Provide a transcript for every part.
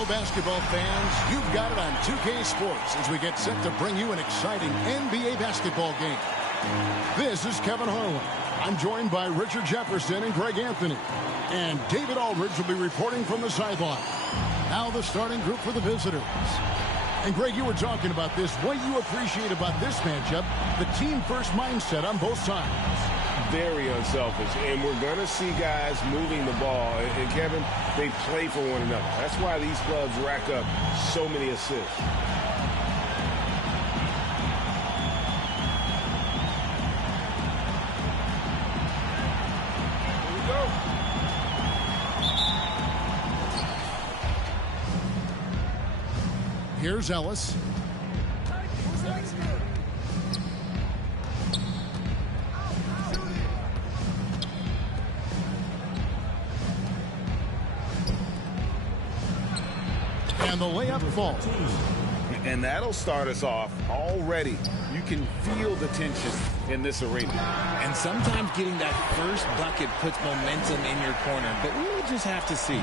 Hello, basketball fans. You've got it on 2K Sports as we get set to bring you an exciting NBA basketball game. This is Kevin Harlan. I'm joined by Richard Jefferson and Greg Anthony. And David Aldridge will be reporting from the sideline. Now the starting group for the visitors. And Greg, you were talking about this. What you appreciate about this matchup, the team-first mindset on both sides. Very unselfish, and we're going to see guys moving the ball. And Kevin, they play for one another. That's why these clubs rack up so many assists. Here we go. Here's Ellis. And the layup falls. And that'll start us off already. You can feel the tension in this arena. And sometimes getting that first bucket puts momentum in your corner, but we'll just have to see.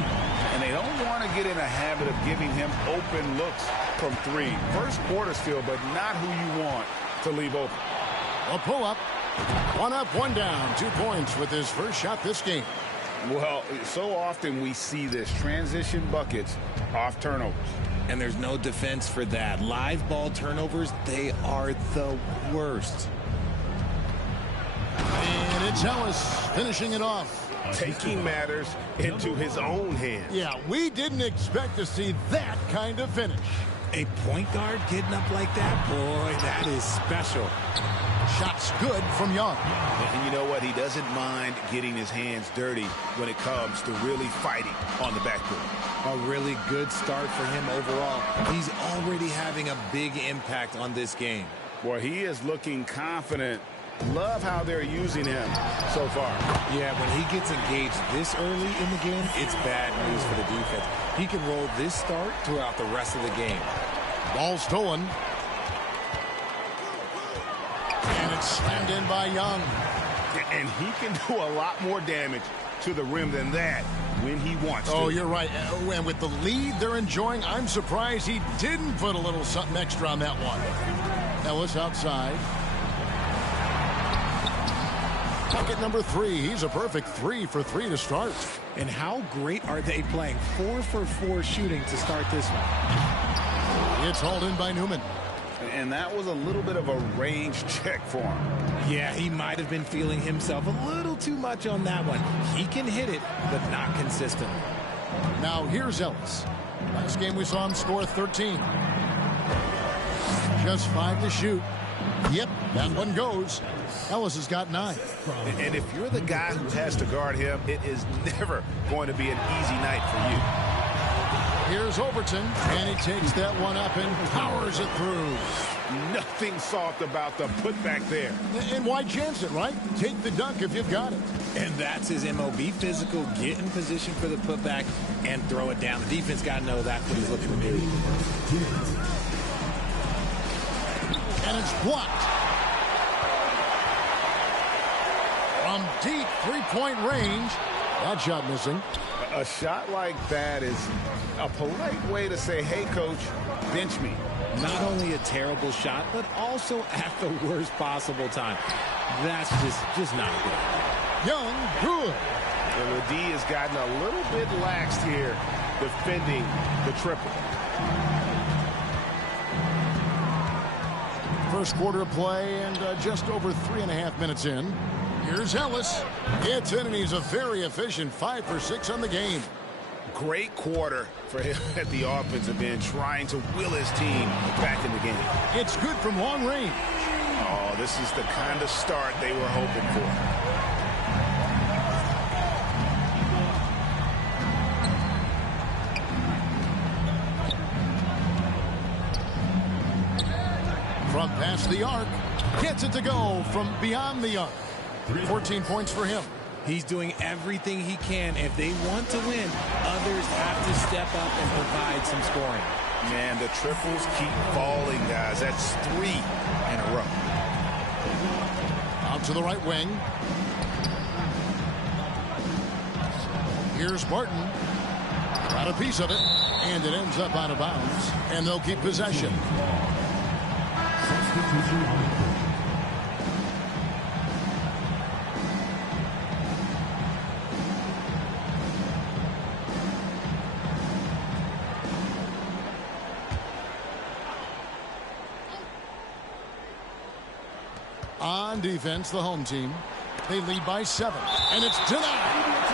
And they don't want to get in a habit of giving him open looks from three. First quarter still, but not who you want to leave open. A pull-up. One up, one down. 2 points with his first shot this game. Well, so often we see this transition buckets off turnovers. And there's no defense for that. Live ball turnovers, they are the worst. And it's Ellis finishing it off. Taking matters into his own hands. Yeah, we didn't expect to see that kind of finish. A point guard getting up like that? Boy, that is special. Shot's good from Young. And you know what? He doesn't mind getting his hands dirty when it comes to really fighting on the backboard. A really good start for him overall. He's already having a big impact on this game. Boy, he is looking confident. Love how they're using him so far. Yeah, when he gets engaged this early in the game, it's bad news for the defense. He can roll this start throughout the rest of the game. Ball stolen. And it's slammed in by Young. And he can do a lot more damage to the rim than that when he wants to. Oh, you're right. And with the lead they're enjoying, I'm surprised he didn't put a little something extra on that one. Ellis outside. Bucket number 3. He's a perfect 3 for 3 to start. And how great are they playing? 4 for 4 shooting to start this one. It's hauled in by Newman. And that was a little bit of a range check for him. Yeah, he might have been feeling himself a little too much on that one. He can hit it, but not consistently. Now here's Ellis. Last game we saw him score 13. Just 5 to shoot. Yep, that one goes. Ellis has got 9. And if you're the guy who has to guard him, it is never going to be an easy night for you. Here's Overton, and he takes that one up and powers it through. Nothing soft about the putback there. And why chance it, right? Take the dunk if you've got it. And that's his MO. Be physical, get in position for the putback, and throw it down. The defense got to know that's what he's looking to do. And it's blocked. From deep three-point range. That shot missing. A shot like that is a polite way to say, hey, coach, bench me. Not only a terrible shot, but also at the worst possible time. That's just not good. Young, good. And the D has gotten a little bit laxed here defending the triple. First quarter of play and just over 3.5 minutes in. Here's Ellis. Gets in, and he's a very efficient 5 for 6 on the game. Great quarter for him at the offensive end, trying to will his team back in the game. It's good from long range. Oh, this is the kind of start they were hoping for. From past the arc. Gets it to go from beyond the arc. 14 points for him. He's doing everything he can. If they want to win, others have to step up and provide some scoring. Man, the triples keep falling, guys. That's 3 in a row. Out to the right wing. Here's Martin. Got a piece of it. And it ends up out of bounds. And they'll keep possession. Substitution on the field. On defense, the home team. They lead by 7. And it's denied.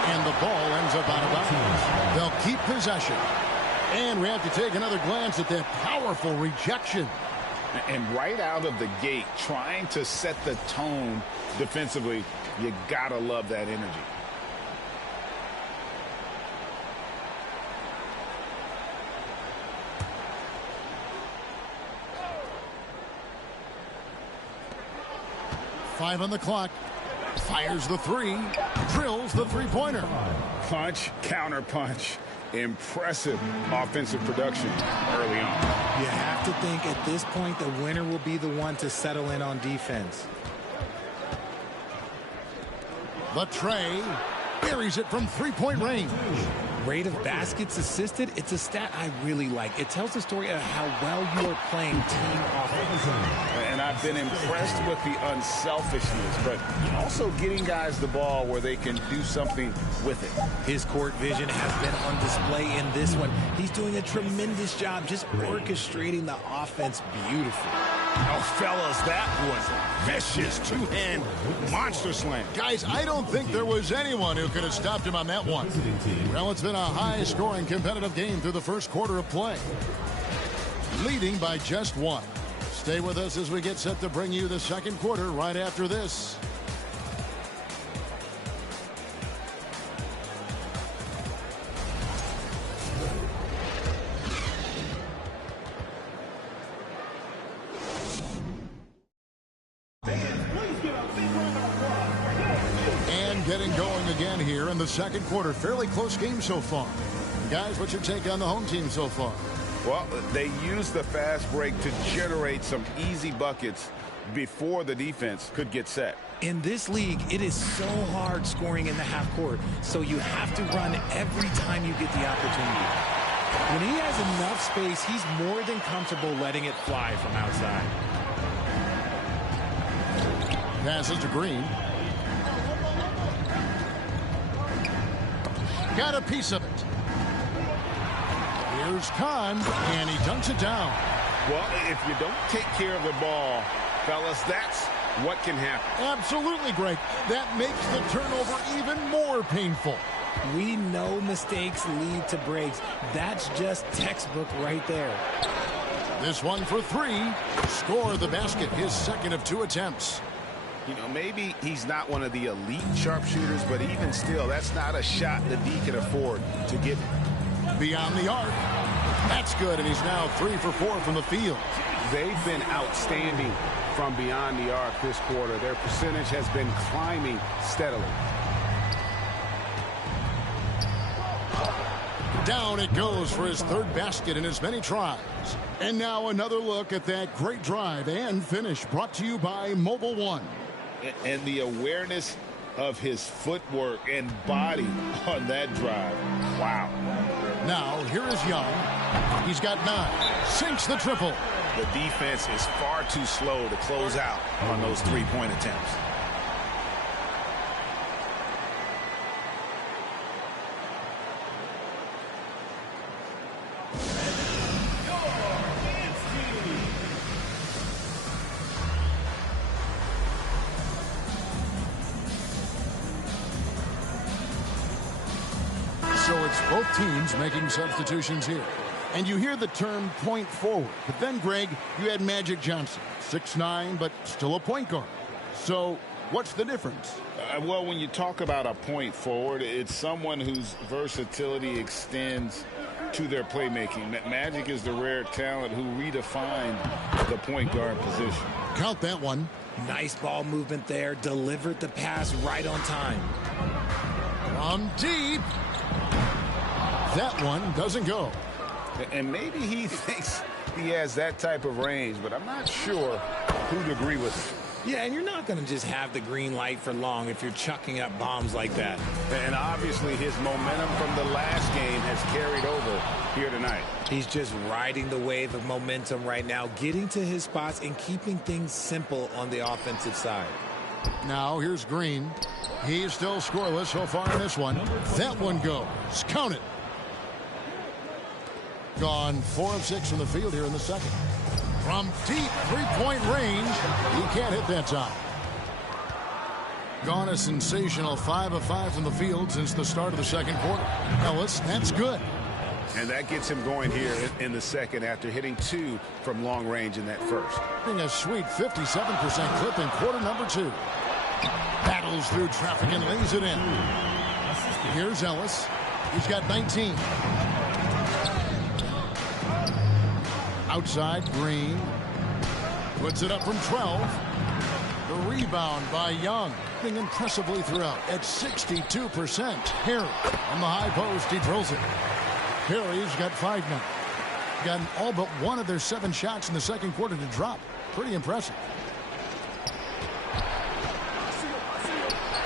And the ball ends up out of bounds. They'll keep possession. And we have to take another glance at that powerful rejection. And right out of the gate, trying to set the tone defensively, you gotta love that energy. Five on the clock. Fires the 3. Drills the three-pointer. Punch, counter punch. Impressive offensive production early on. You have to think at this point the winner will be the one to settle in on defense. The tray buries it from three-point range. Rate of baskets assisted, it's a stat I really like. It tells the story of how well you are playing team offense. And I've been impressed with the unselfishness, but also getting guys the ball where they can do something with it. His court vision has been on display in this one. He's doing a tremendous job just orchestrating the offense beautifully. Oh, fellas, that was vicious two-hand monster slam. Guys, I don't think there was anyone who could have stopped him on that one. Well, it's been a high-scoring competitive game through the first quarter of play. Leading by just 1. Stay with us as we get set to bring you the second quarter right after this. And getting going again here in the second quarter. Fairly close game so far. Guys, what's your take on the home team so far? Well, they use the fast break to generate some easy buckets before the defense could get set. In this league, it is so hard scoring in the half court, so you have to run every time you get the opportunity. When he has enough space, he's more than comfortable letting it fly from outside. Passes to Green. Got a piece of it. Here's Kahn, and he dunks it down. Well, if you don't take care of the ball, fellas, that's what can happen. Absolutely, Greg. That makes the turnover even more painful. We know mistakes lead to breaks. That's just textbook right there. This one for 3. Score the basket, his second of 2 attempts. You know, maybe he's not one of the elite sharpshooters, but even still, that's not a shot that D can afford to give him. Beyond the arc. That's good, and he's now 3 for 4 from the field. They've been outstanding from beyond the arc this quarter. Their percentage has been climbing steadily. Down it goes for his 3rd basket in as many tries. And now another look at that great drive and finish brought to you by Mobile One. And the awareness of his footwork and body on that drive. Wow. Now, here is Young. He's got 9. Sinks the triple. The defense is far too slow to close out on those three-point attempts. So it's both teams making substitutions here. And you hear the term point forward. But then, Greg, you had Magic Johnson, 6'9", but still a point guard. So what's the difference? Well, when you talk about a point forward, it's someone whose versatility extends to their playmaking. Magic is the rare talent who redefined the point guard position. Count that one. Nice ball movement there. Delivered the pass right on time. From deep. That one doesn't go. And maybe he thinks he has that type of range, but I'm not sure who'd agree with him. Yeah, and you're not going to just have the green light for long if you're chucking up bombs like that. And obviously his momentum from the last game has carried over here tonight. He's just riding the wave of momentum right now, getting to his spots and keeping things simple on the offensive side. Now here's Green. He's still scoreless so far in this one. That one goes. Count it. Gone 4 of 6 from the field here in the second. From deep three-point range, he can't hit that time. Gone a sensational 5 of 5 from the field since the start of the second quarter. Ellis, that's good. And that gets him going here in the second after hitting 2 from long range in that first. Hitting a sweet 57% clip in quarter number 2. Battles through traffic and lays it in. Here's Ellis. He's got 19. Outside, Green. Puts it up from 12. The rebound by Young. Hitting impressively throughout at 62%. Harry on the high post. He drills it. Harry's got 5 now. Gotten all but one of their 7 shots in the second quarter to drop. Pretty impressive.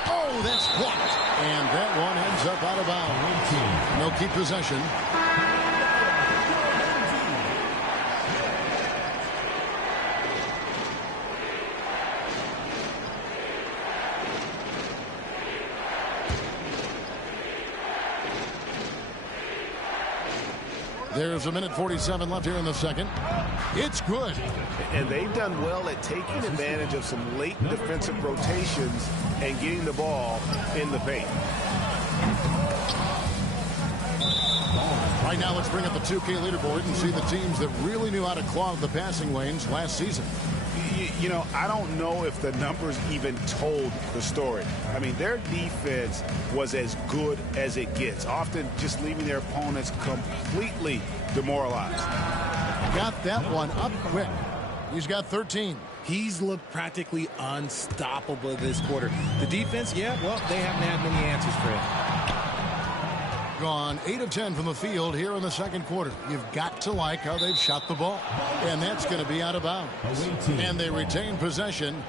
Oh, that's blocked. And that one ends up out of bounds. And they'll keep possession. There's a minute 47 left here in the second. It's good. And they've done well at taking advantage of some late defensive rotations and getting the ball in the paint. Right now, let's bring up the 2K leaderboard and see the teams that really knew how to clog the passing lanes last season. You know, I don't know if the numbers even told the story. I mean, their defense was as good as it gets, often just leaving their opponents completely demoralized. Got that one up quick. He's got 13. He's looked practically unstoppable this quarter. The defense, yeah, well, they haven't had many answers for him. Gone 8 of 10 from the field here in the second quarter. You've got to like how they've shot the ball. And that's going to be out of bounds. And they retain possession.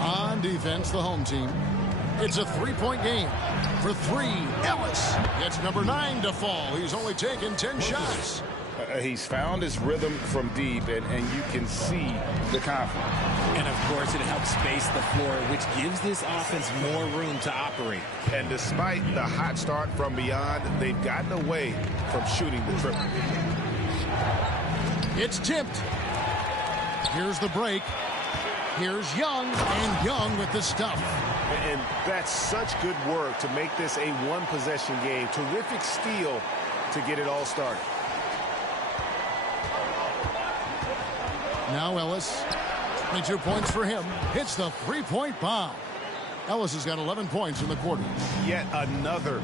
On defense, the home team. It's a 3-point game. For 3, Ellis gets number 9 to fall. He's only taken 10 shots. He's found his rhythm from deep, and you can see the confidence. And, of course, it helps space the floor, which gives this offense more room to operate. And despite the hot start from beyond, they've gotten away from shooting the triple. It's tipped. Here's the break. Here's Young, and Young with the stuff. And that's such good work to make this a one-possession game. Terrific steal to get it all started. Now Ellis, 22 points for him. Hits the 3-point bomb. Ellis has got 11 points in the quarter. Yet another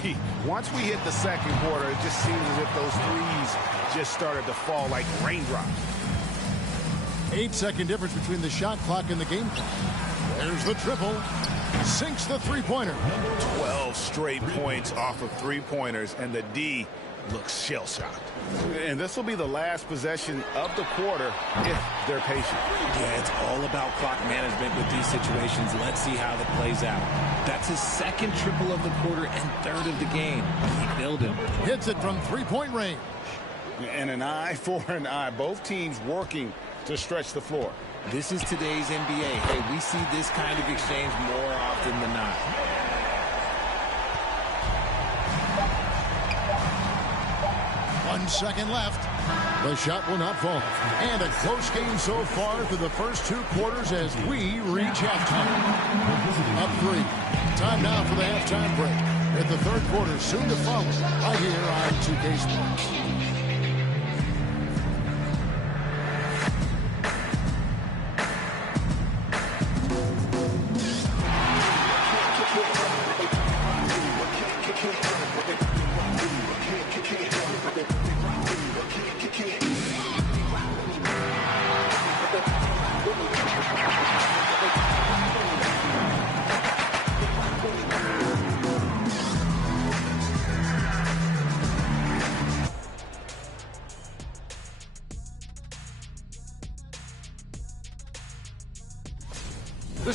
3. Once we hit the second quarter, it just seems as if those threes just started to fall like raindrops. 8-second difference between the shot clock and the game clock. There's the triple. Sinks the three-pointer. 12 straight points off of three-pointers, and the D looks shell-shocked. And this will be the last possession of the quarter if they're patient. Yeah, it's all about clock management with these situations. Let's see how that plays out. That's his second triple of the quarter and third of the game. Keep building. Hits it from three-point range. And an eye for an eye. Both teams working to stretch the floor. This is today's NBA. Hey, we see this kind of exchange more often than not. 1 second left. The shot will not fall. And a close game so far through the first 2 quarters as we reach halftime. Up 3. Time now for the halftime break. At the third quarter, soon to follow, right here on 2K Sports.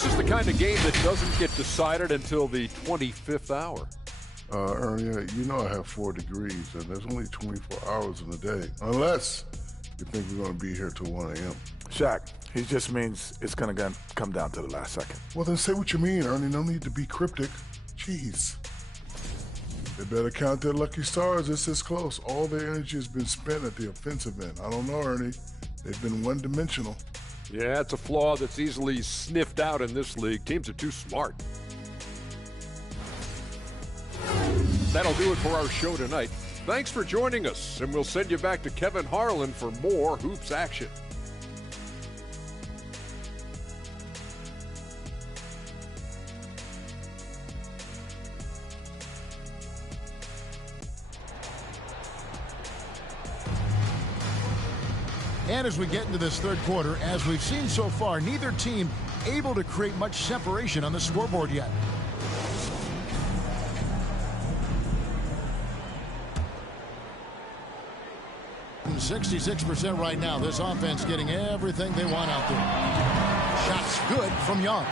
This is the kind of game that doesn't get decided until the 25th hour. Ernie, you know I have 4 degrees, and there's only 24 hours in a day. Unless you think we're going to be here till 1 a.m. Shaq, he just means it's going to come down to the last second. Well, then say what you mean, Ernie. No need to be cryptic. Jeez. They better count their lucky stars. It's this close. All their energy has been spent at the offensive end. I don't know, Ernie. They've been one-dimensional. Yeah, it's a flaw that's easily sniffed out in this league. Teams are too smart. That'll do it for our show tonight. Thanks for joining us, and we'll send you back to Kevin Harlan for more hoops action. And as we get into this third quarter, as we've seen so far, neither team able to create much separation on the scoreboard yet. And 66% right now. This offense getting everything they want out there. Shots good from Young.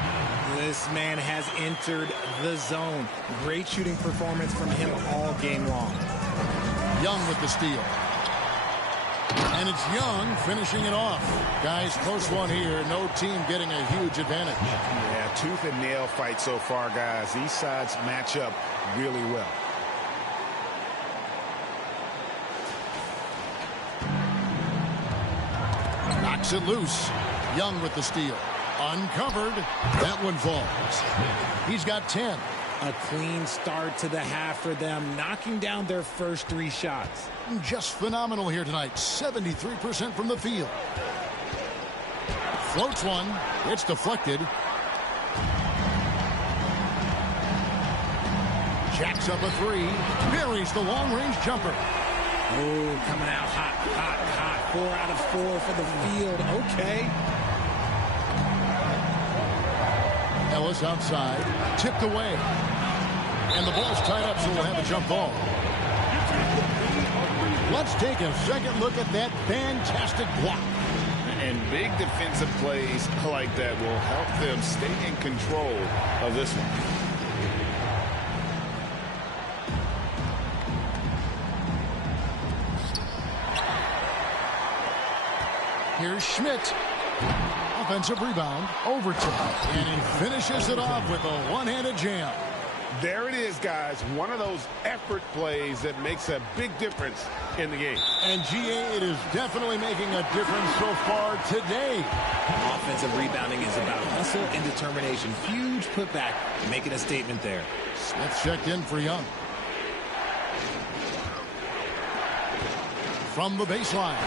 This man has entered the zone. Great shooting performance from him all game long. Young with the steal. And it's Young finishing it off. Guys, close one here. No team getting a huge advantage. Yeah, tooth and nail fight so far, guys. These sides match up really well. Knocks it loose. Young with the steal. Uncovered. That one falls. He's got 10. A clean start to the half for them, knocking down their first 3 shots. Just phenomenal here tonight. 73% from the field. Floats one. It's deflected. Jacks up a 3. Buries the long-range jumper. Oh, coming out hot, hot, hot. 4 out of 4 for the field. Okay. Ellis outside. Tipped away. And the ball's tied up, so we'll have a jump ball. Let's take a second look at that fantastic block. And big defensive plays like that will help them stay in control of this one. Here's Schmidt. Offensive rebound. Overtime. And he finishes it off with a one-handed jam. There it is, guys. One of those effort plays that makes a big difference in the game. And GA, it is definitely making a difference so far today. Offensive rebounding is about hustle and determination. Huge putback, making a statement there. Smith checked in for Young. From the baseline.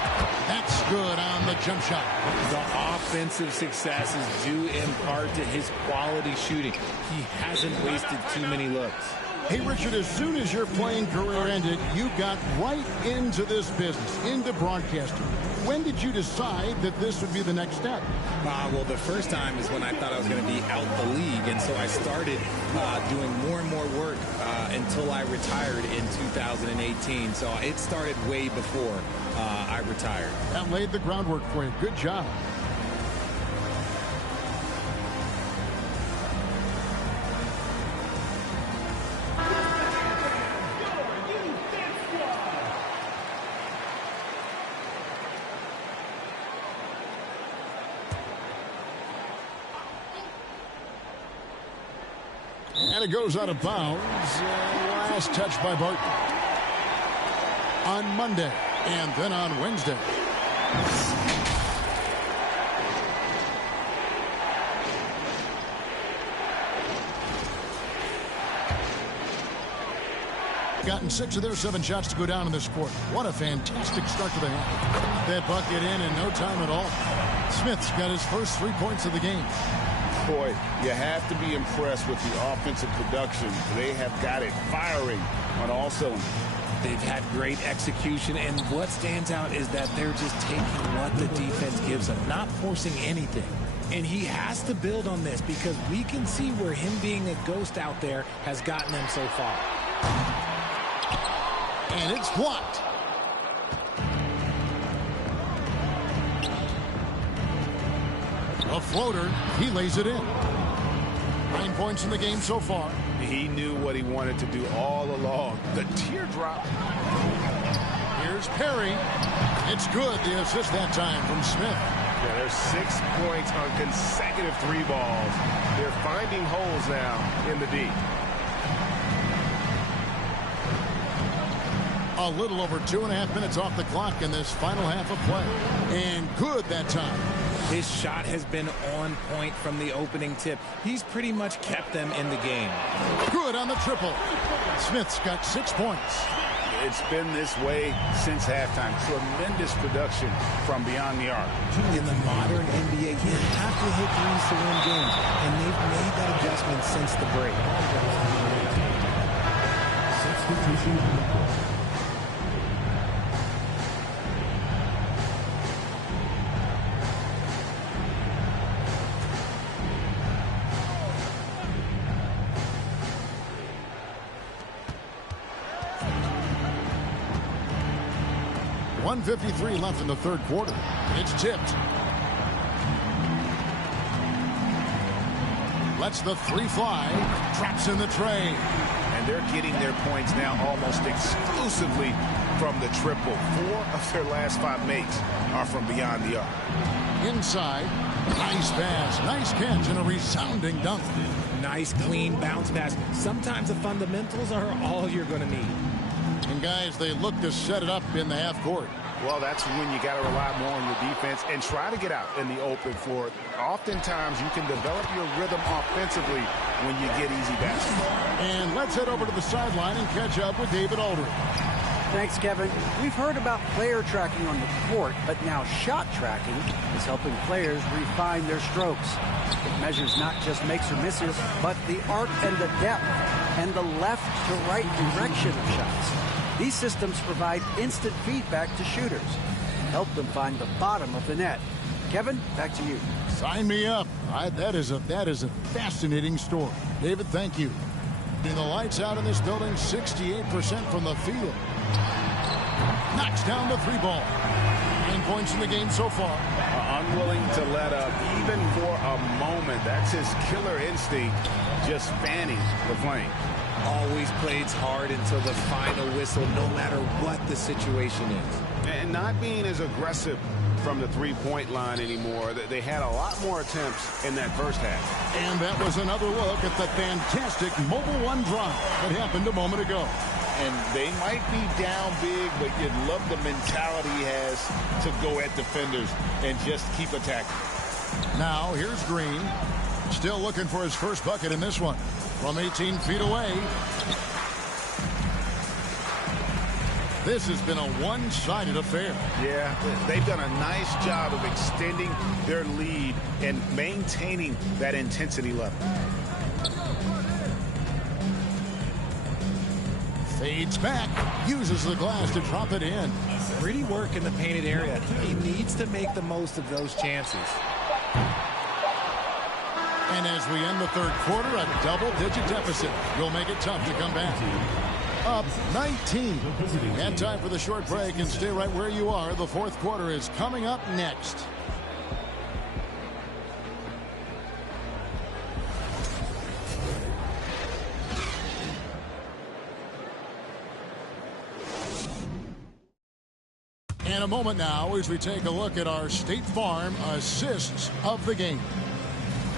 That's good on the jump shot. The offensive success is due in part to his quality shooting. He hasn't wasted too many looks. Hey, Richard, as soon as your playing career ended, you got right into this business, into broadcasting. When did you decide that this would be the next step? Well, the first time is when I thought I was going to be out the league, and so I started doing more and more work until I retired in 2018. So it started way before I retired. That laid the groundwork for you. Good job. And it goes out of bounds. Last touch by Barton. On Monday and then on Wednesday. Gotten 6 of their 7 shots to go down in this quarter. What a fantastic start to the half. That bucket in no time at all. Smith's got his first 3 points of the game. Boy, you have to be impressed with the offensive production. They have got it firing on all cylinders. They've had great execution, and what stands out is that they're just taking what the defense gives them, not forcing anything. And he has to build on this because we can see where him being a ghost out there has gotten them so far. And it's blocked. A floater. He lays it in. 9 points in the game so far. He knew what he wanted to do all along. The teardrop. Here's Perry. It's good. The assist that time from Smith. Yeah, there's 6 points on consecutive 3 balls. They're finding holes now in the D. A little over 2.5 minutes off the clock in this final half of play. And good that time. His shot has been on point from the opening tip. He's pretty much kept them in the game. Good on the triple. Smith's got 6 points. It's been this way since halftime. Tremendous production from beyond the arc. In the modern NBA, you have to hit threes to win games, and they've made that adjustment since the break. Substitution. 1:53 left in the third quarter. It's tipped. Lets the 3 fly. Traps in the tray. And they're getting their points now almost exclusively from the triple. 4 of their last 5 makes are from beyond the arc. Inside. Nice pass. Nice catch and a resounding dunk. Nice, clean bounce pass. Sometimes the fundamentals are all you're going to need. And guys, they look to set it up in the half court. Well, that's when you got to rely more on your defense and try to get out in the open floor. Oftentimes, you can develop your rhythm offensively when you get easy baskets. And let's head over to the sideline and catch up with David Aldridge. Thanks, Kevin. We've heard about player tracking on the court, but now shot tracking is helping players refine their strokes. It measures not just makes or misses, but the arc and the depth and the left to right direction of shots. These systems provide instant feedback to shooters and help them find the bottom of the net. Kevin, back to you. Sign me up. That is a fascinating story. David, thank you. And the lights out in this building, 68% from the field. Knocks down the 3 ball. 9 points in the game so far. Unwilling to let up even for a moment. That's his killer instinct, just fanning the flame. Always plays hard until the final whistle, no matter what the situation is. And not being as aggressive from the 3-point line anymore. They had a lot more attempts in that first half. And that was another look at the fantastic Mobile One drive that happened a moment ago. And they might be down big, but you'd love the mentality he has to go at defenders and just keep attacking. Now, here's Green. Still looking for his first bucket in this one. From 18 feet away. This has been a one-sided affair. Yeah, they've done a nice job of extending their lead and maintaining that intensity level. Fades back, uses the glass to drop it in. Pretty work in the painted area. He needs to make the most of those chances. And as we end the third quarter, a double-digit deficit will make it tough to come back. Up 19. And time for the short break, and stay right where you are. The fourth quarter is coming up next. In a moment now, as we take a look at our State Farm assists of the game.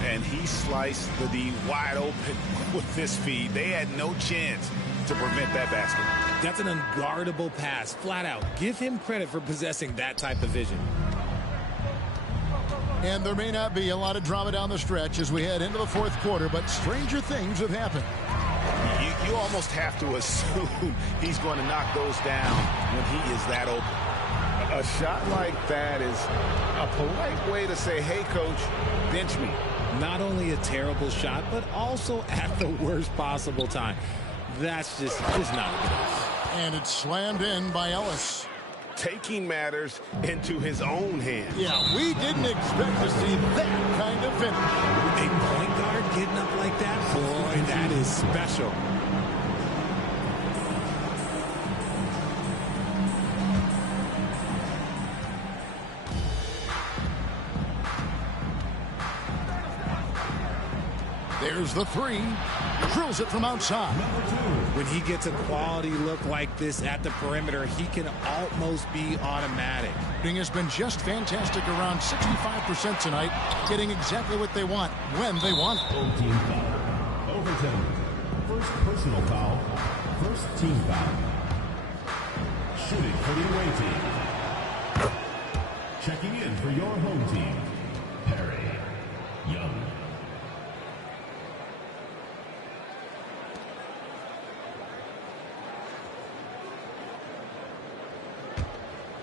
And he sliced the D wide open with this feed. They had no chance to prevent that basket. That's an unguardable pass, flat out. Give him credit for possessing that type of vision. And there may not be a lot of drama down the stretch as we head into the fourth quarter, but stranger things have happened. You almost have to assume he's going to knock those down when he is that open. A shot like that is a polite way to say, hey, coach, bench me. Not only a terrible shot, but also at the worst possible time. That's just not good. And it's slammed in by Ellis. Taking matters into his own hands. Yeah, we didn't expect to see that kind of finish. A point guard getting up like that, boy, that is special. There's Here's the three. Drills it from outside. When he gets a quality look like this at the perimeter, he can almost be automatic. Shooting has been just fantastic, around 65% tonight, getting exactly what they want when they want it. Home team foul. Overtime. First personal foul. First team foul. Shooting for the away team. Checking in for your home team, Perry Young.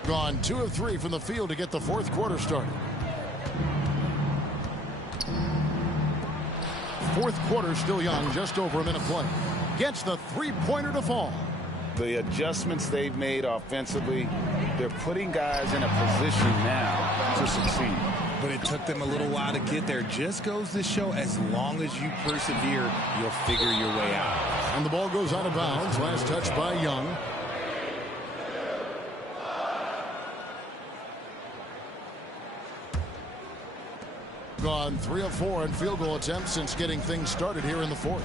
Gone 2 of 3 from the field to get the fourth quarter started. Fourth quarter still young, just over a minute play. Gets the three-pointer to fall. The adjustments they've made offensively, they're putting guys in a position now to succeed. But it took them a little while to get there. Just goes to show, as long as you persevere, you'll figure your way out. And the ball goes out of bounds. Last touch by Young. Gone 3 of 4 in field goal attempts since getting things started here in the fourth.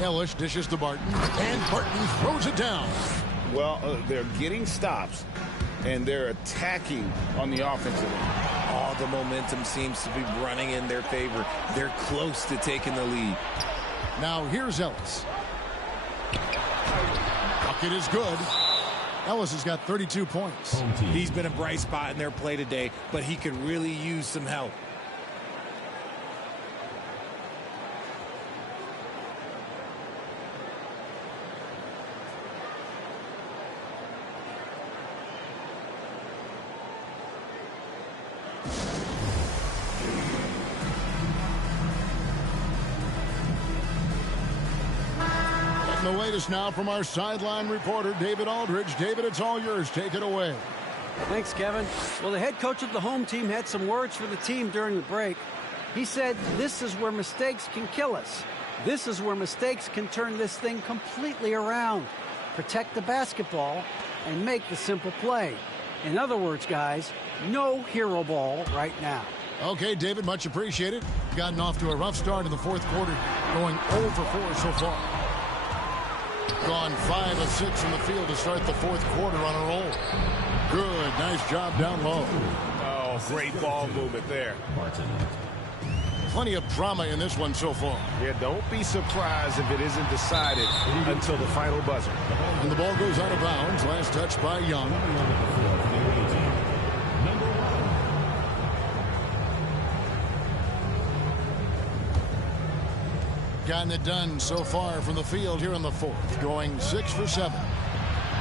Ellis dishes to Barton, and Barton throws it down. Well, they're getting stops, and they're attacking on the offensive end. All the momentum seems to be running in their favor. They're close to taking the lead. Now here's Ellis. Bucket is good. Ellis has got 32 points. He's been a bright spot in their play today, but he could really use some help. The latest now from our sideline reporter, David Aldridge. David, it's all yours. Take it away. Thanks, Kevin. Well, the head coach of the home team had some words for the team during the break. He said, "This is where mistakes can kill us. This is where mistakes can turn this thing completely around. Protect the basketball and make the simple play." In other words, guys, no hero ball right now. Okay, David, much appreciated. Gotten off to a rough start in the fourth quarter, going 0 for 4 so far. Gone 5 of 6 from the field to start the fourth quarter on a roll. Good, nice job down low. Oh, great ball movement there. Plenty of drama in this one so far. Yeah, don't be surprised if it isn't decided until the final buzzer. And the ball goes out of bounds. Last touch by Young. Gotten it done so far from the field here in the fourth. Going 6 for 7.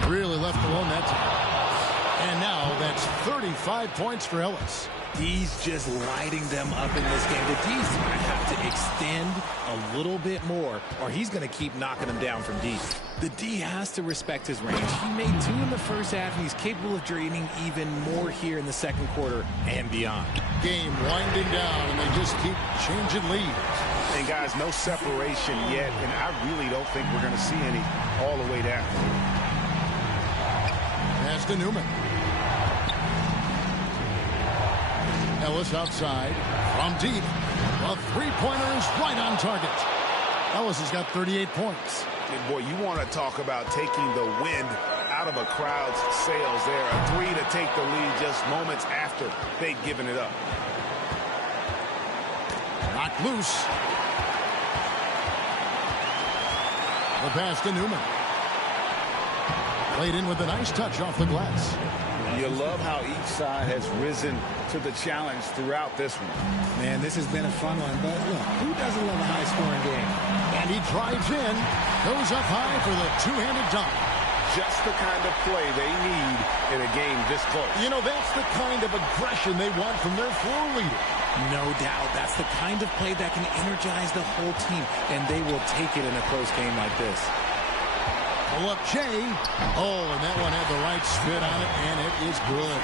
Really left alone that time. And now that's 35 points for Ellis. He's just lighting them up in this game. The D's going to have to extend a little bit more, or he's going to keep knocking them down from deep. The D has to respect his range. He made 2 in the first half, and he's capable of draining even more here in the second quarter and beyond. Game winding down, and they just keep changing leads. And guys, no separation yet, and I really don't think we're going to see any all the way down. Pass to Newman. Ellis outside from deep. A three-pointer is right on target. Ellis has got 38 points. And boy, you want to talk about taking the wind out of a crowd's sails there. A 3 to take the lead just moments after they'd given it up. Knocked loose. The pass to Newman. Played in with a nice touch off the glass. You love how each side has risen to the challenge throughout this one. Man, this has been a fun one, but look, who doesn't love a high-scoring game? And he drives in, goes up high for the two-handed dunk. Just the kind of play they need in a game this close. You know, that's the kind of aggression they want from their floor leader. No doubt. That's the kind of play that can energize the whole team, and they will take it in a close game like this. Pull up Jay. Oh, and that one had the right spin on it, and it is good.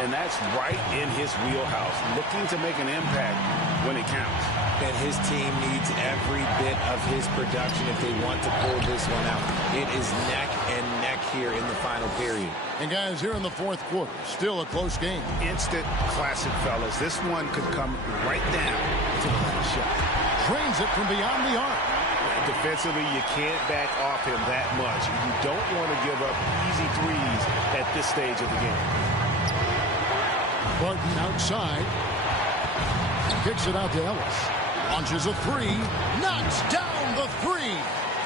And that's right in his wheelhouse, looking to make an impact when it counts. And his team needs every bit bit of his production if they want to pull this one out. It is neck and neck here in the final period. And guys, here in the fourth quarter, still a close game. Instant classic, fellas. This one could come right down to the last shot. Drains it from beyond the arc. Defensively, you can't back off him that much. You don't want to give up easy threes at this stage of the game. Barton outside. Kicks it out to Ellis. Launches a three. Knocks down the three.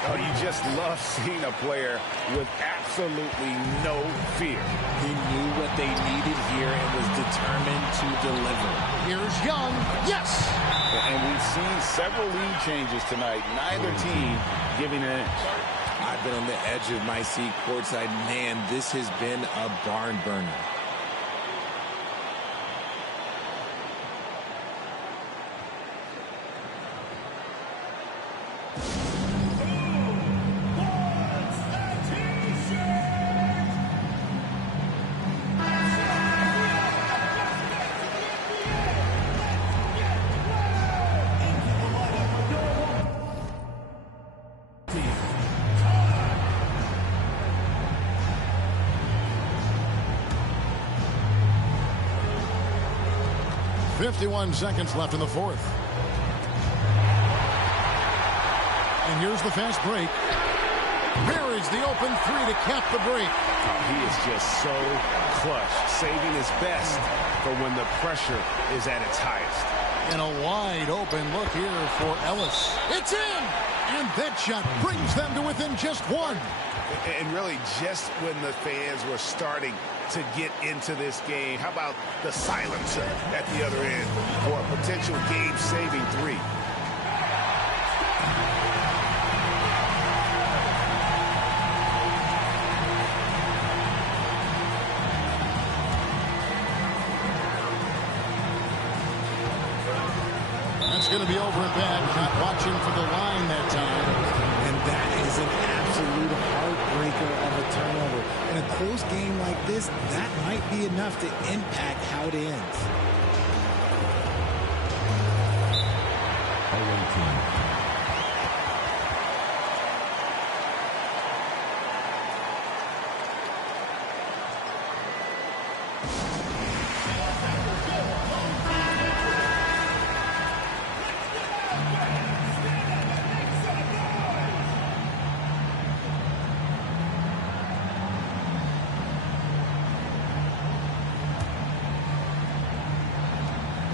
Oh, you just love seeing a player with absolutely no fear. He knew what they needed here and was determined to deliver. Here's Young. Yes! And we've seen several lead changes tonight. Neither team giving an inch. I've been on the edge of my seat courtside. Man, this has been a barn burner. .51 seconds left in the fourth. And here's the fast break. Buries the open three to cap the break. He is just so clutch, saving his best for when the pressure is at its highest. And a wide open look here for Ellis. It's in! And that shot brings them to within just one. And really, just when the fans were starting to get into this game, how about the silencer at the other end for a potential game-saving three? That's going to be over and back. Not watching for the line that time. And that is an absolute heartbreaker of a turnover. In a close game like this, that might be enough to impact how it ends.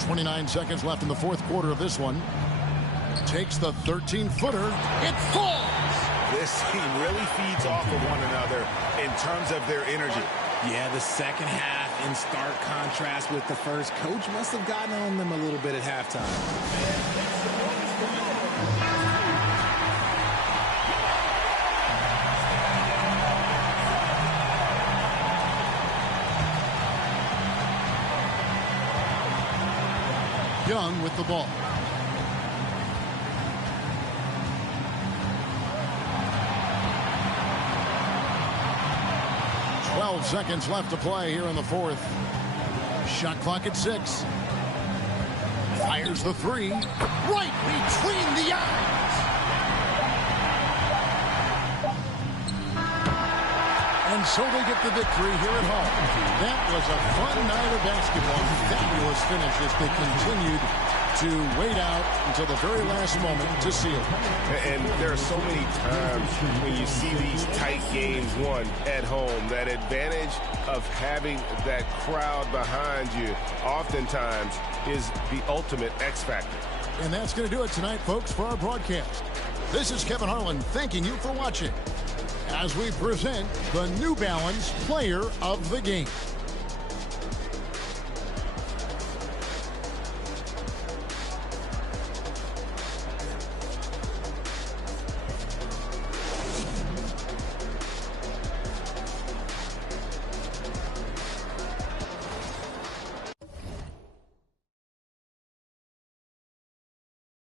.29 seconds left in the fourth quarter of this one. Takes the 13-footer. It falls! This team really feeds off of one another in terms of their energy. Yeah, the second half in stark contrast with the first. Coach must have gotten on them a little bit at halftime. Young with the ball. Seconds left to play here in the fourth. Shot clock at 6. Fires the three. Right between the eyes. And so they get the victory here at home. That was a fun night of basketball. Fabulous finish as they continued to wait out until the very last moment to seal it. And there are so many times when you see these tight games won at home, that advantage of having that crowd behind you oftentimes is the ultimate X factor. And that's going to do it tonight, folks, for our broadcast. This is Kevin Harlan thanking you for watching as we present the New Balance Player of the Game.